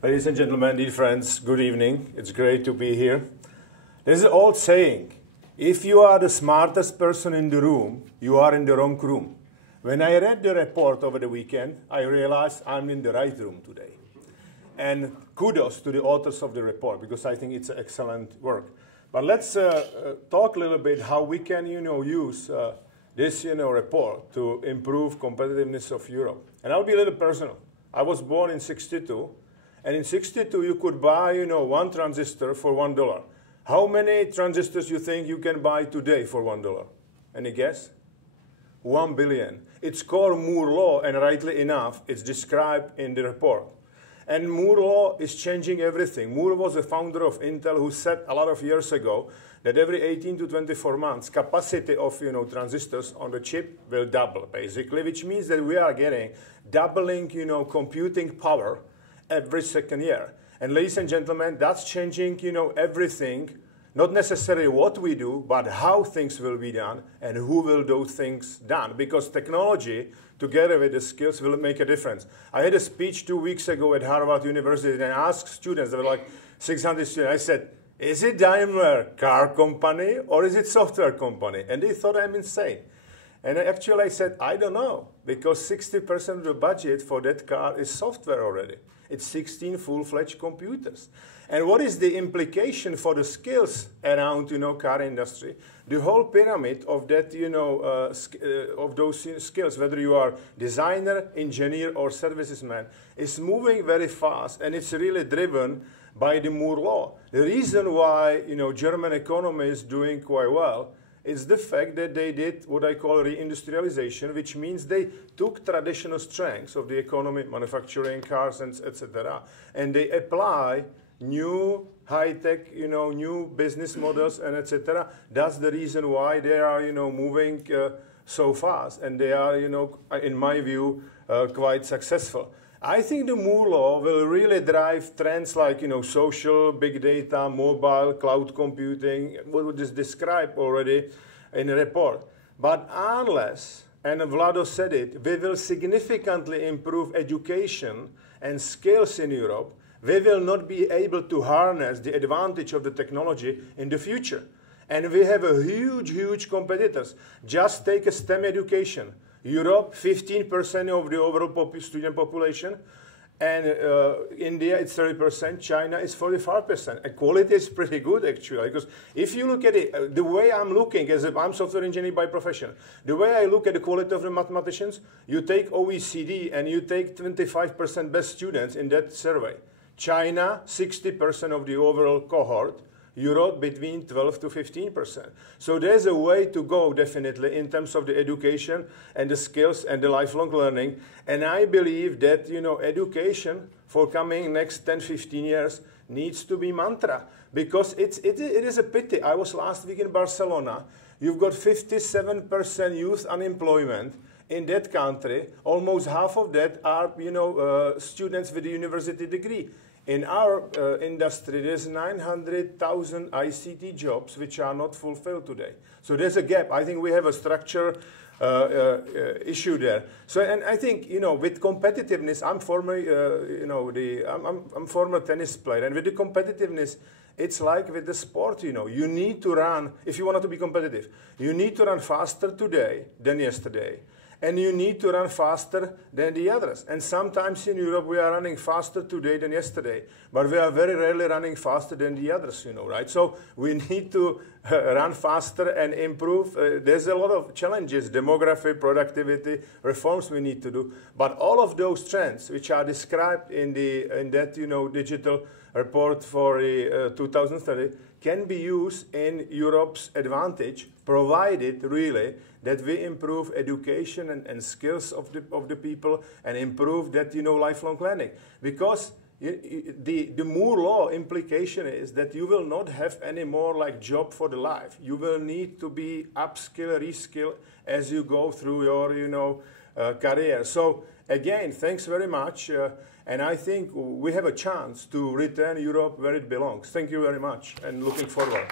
Ladies and gentlemen, dear friends, good evening. It's great to be here. There's an old saying, if you are the smartest person in the room, you are in the wrong room. When I read the report over the weekend, I realized I'm in the right room today. And kudos to the authors of the report, because I think it's excellent work. But let's talk a little bit how we can, use this, report to improve competitiveness of Europe. And I'll be a little personal. I was born in '62. And in '62, you could buy, one transistor for $1. How many transistors you think you can buy today for $1? Any guess? 1 billion. It's called Moore's law, and rightly enough, it's described in the report. And Moore's law is changing everything. Moore was the founder of Intel who said a lot of years ago that every 18 to 24 months, capacity of transistors on the chip will double, basically, which means that we are getting doubling computing power every second year. And ladies and gentlemen, that's changing, everything, not necessarily what we do, but how things will be done and who will those things done. Because technology, together with the skills, will make a difference. I had a speech 2 weeks ago at Harvard University, and I asked students, there were like 600 students, I said, is it Daimler car company or is it software company? And they thought I'm insane. And actually I said, I don't know, because 60% of the budget for that car is software already. It's 16 full-fledged computers. And what is the implication for the skills around, car industry? The whole pyramid of that, of those skills, whether you are designer, engineer, or services man, is moving very fast, and it's really driven by the Moore's law. The reason why, German economy is doing quite well is the fact that they did what I call reindustrialization, which means they took traditional strengths of the economy, manufacturing, cars, and etc., and they apply new high-tech, new business models, and etc. That's the reason why they are, moving so fast, and they are, in my view, quite successful. I think the Moore's law will really drive trends like, social, big data, mobile, cloud computing, what we just described already in the report. But unless, and Vlado said it, we will significantly improve education and skills in Europe, we will not be able to harness the advantage of the technology in the future. And we have a huge competitors. Just take a STEM education. Europe, 15% of the overall student population, and India, it's 30%, China is 45%. And quality is pretty good, actually, because if you look at it, the way I'm looking, as if I'm software engineer by profession, the way I look at the quality of the mathematicians, you take OECD and you take 25% best students in that survey. China, 60% of the overall cohort. Europe between 12 to 15%. So there's a way to go, definitely, in terms of the education and the skills and the lifelong learning. And I believe that, education for coming next 10, 15 years needs to be mantra. Because it is a pity. I was last week in Barcelona. You've got 57% youth unemployment in that country. Almost half of that are, students with a university degree. In our industry, there's 900,000 ICT jobs which are not fulfilled today. So there's a gap. I think we have a structure issue there. So, and I think, with competitiveness, I'm former tennis player, and with the competitiveness, it's like with the sport, you need to run, if you want to be competitive, you need to run faster today than yesterday. And you need to run faster than the others. And sometimes in Europe, we are running faster today than yesterday. But we are very rarely running faster than the others, right? So we need to run faster and improve. There's a lot of challenges, demography, productivity, reforms we need to do. But all of those trends, which are described in that digital report for 2030, can be used in Europe's advantage, provided really that we improve education and skills of the people and improve that lifelong learning. Because the Moore's law implication is that you will not have any more like job for the life. You will need to be upskill, reskill as you go through your career. So again, thanks very much. And I think we have a chance to return Europe where it belongs. Thank you very much, and looking forward.